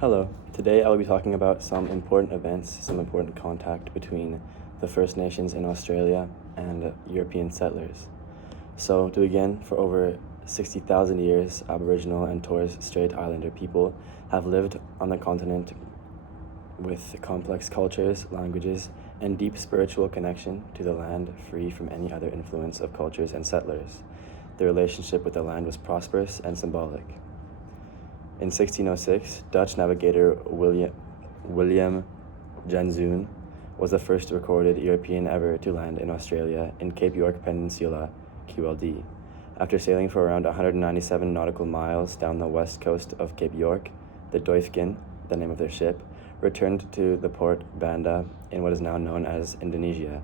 Hello, today I will be talking about some important events, some important contact between the First Nations in Australia and European settlers. So, to begin, for over 60,000 years, Aboriginal and Torres Strait Islander people have lived on the continent with complex cultures, languages, and deep spiritual connection to the land, free from any other influence of cultures and settlers. Their relationship with the land was prosperous and symbolic. In 1606, Dutch navigator William Janzoon was the first recorded European ever to land in Australia in Cape York Peninsula, QLD. After sailing for around 197 nautical miles down the west coast of Cape York, the Doifkin, the name of their ship, returned to the port Banda in what is now known as Indonesia.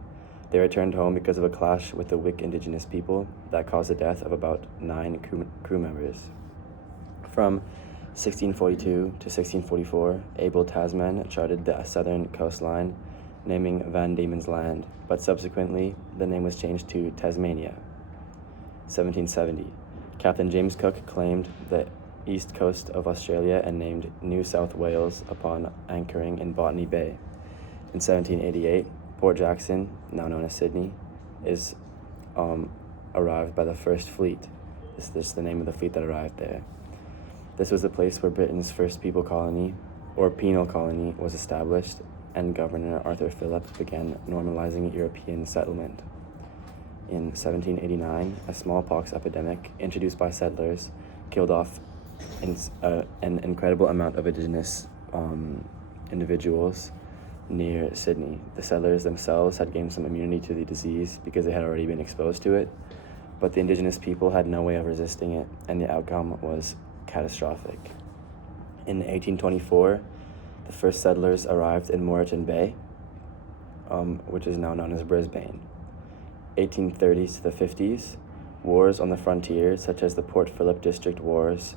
They returned home because of a clash with the Wik Indigenous people that caused the death of about 9 crew members. From 1642 to 1644, Abel Tasman charted the southern coastline, naming Van Diemen's Land, but subsequently the name was changed to Tasmania. 1770, Captain James Cook claimed the east coast of Australia and named New South Wales upon anchoring in Botany Bay. In 1788, Port Jackson, now known as Sydney, is arrived by the First Fleet. This is the name of the fleet that arrived there. This was the place where Britain's first penal colony was established, and Governor Arthur Phillip began normalizing European settlement. In 1789, a smallpox epidemic introduced by settlers killed off an incredible amount of Indigenous individuals near Sydney. The settlers themselves had gained some immunity to the disease because they had already been exposed to it, but the Indigenous people had no way of resisting it, and the outcome was catastrophic. In 1824, the first settlers arrived in Moreton Bay, which is now known as Brisbane. 1830s to the 50s, wars on the frontier, such as the Port Phillip District Wars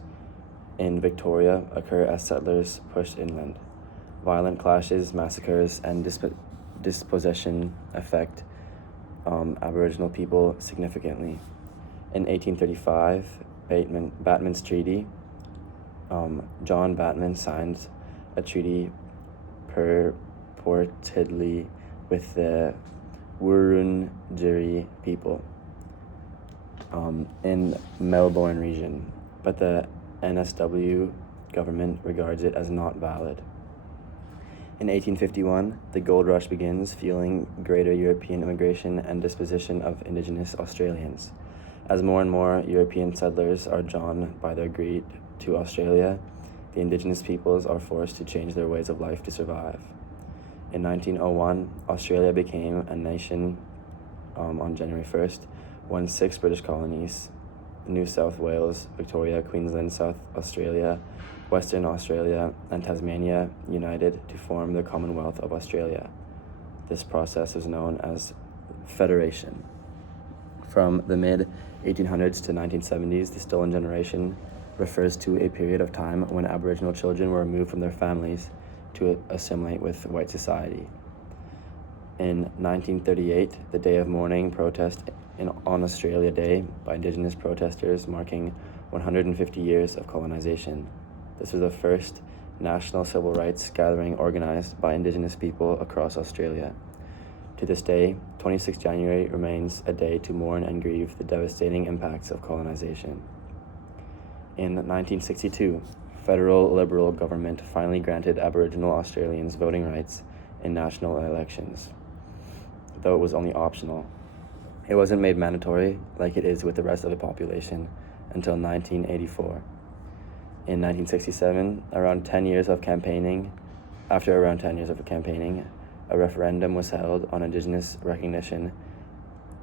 in Victoria, occur as settlers pushed inland. Violent clashes, massacres, and dispossession affect Aboriginal people significantly. In 1835, Batman's Treaty, John Batman signed a treaty purportedly with the Wurundjeri people in Melbourne region, but the NSW government regards it as not valid. In 1851, the gold rush begins, fueling greater European immigration and dispossession of Indigenous Australians. As more and more European settlers are drawn by their greed to Australia, the Indigenous peoples are forced to change their ways of life to survive. In 1901, Australia became a nation on January 1st, when 6 British colonies, New South Wales, Victoria, Queensland, South Australia, Western Australia, and Tasmania united to form the Commonwealth of Australia. This process is known as federation. From the mid-1800s to 1970s, the Stolen Generation refers to a period of time when Aboriginal children were removed from their families to assimilate with white society. In 1938, the Day of Mourning protest on Australia Day by Indigenous protesters marking 150 years of colonization. This was the first national civil rights gathering organized by Indigenous people across Australia. To this day, 26 January remains a day to mourn and grieve the devastating impacts of colonization. In 1962, federal Liberal government finally granted Aboriginal Australians voting rights in national elections, though it was only optional. It wasn't made mandatory like it is with the rest of the population until 1984. In 1967, after around 10 years of campaigning, a referendum was held on Indigenous recognition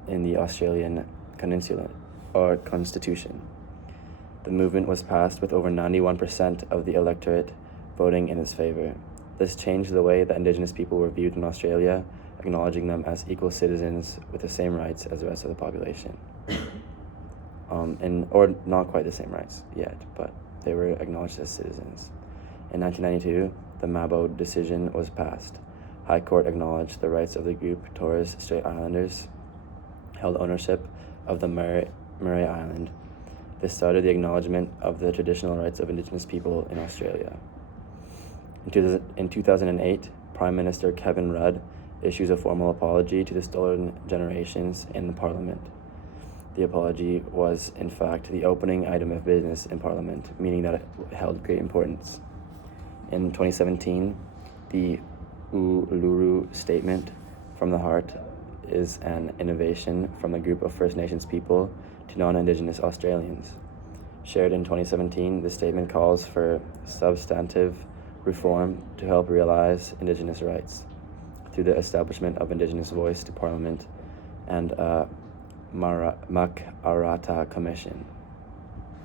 in the Australian Constitution. The movement was passed with over 91% of the electorate voting in its favor. This changed the way that Indigenous people were viewed in Australia, acknowledging them as equal citizens with the same rights as the rest of the population. Or not quite the same rights yet, but they were acknowledged as citizens. In 1992, the Mabo decision was passed. High Court acknowledged the rights of the group Torres Strait Islanders, held ownership of the Murray Island. This started the acknowledgement of the traditional rights of Indigenous people in Australia. In 2008, Prime Minister Kevin Rudd issues a formal apology to the stolen generations in the Parliament. The apology was, in fact, the opening item of business in Parliament, meaning that it held great importance. In 2017, the Uluru Statement from the Heart is an innovation from a group of First Nations people to non-Indigenous Australians. Shared in 2017, the statement calls for substantive reform to help realize Indigenous rights through the establishment of Indigenous voice to Parliament and a Makarrata Commission.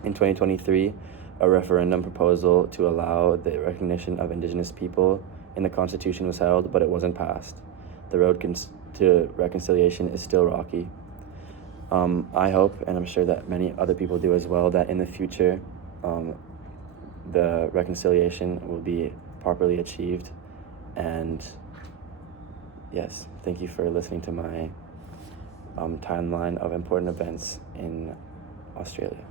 In 2023, a referendum proposal to allow the recognition of Indigenous people in the Constitution was held, but it wasn't passed. The road to reconciliation is still rocky. I hope, and I'm sure that many other people do as well, that in the future, the reconciliation will be properly achieved. And yes, thank you for listening to my timeline of important events in Australia.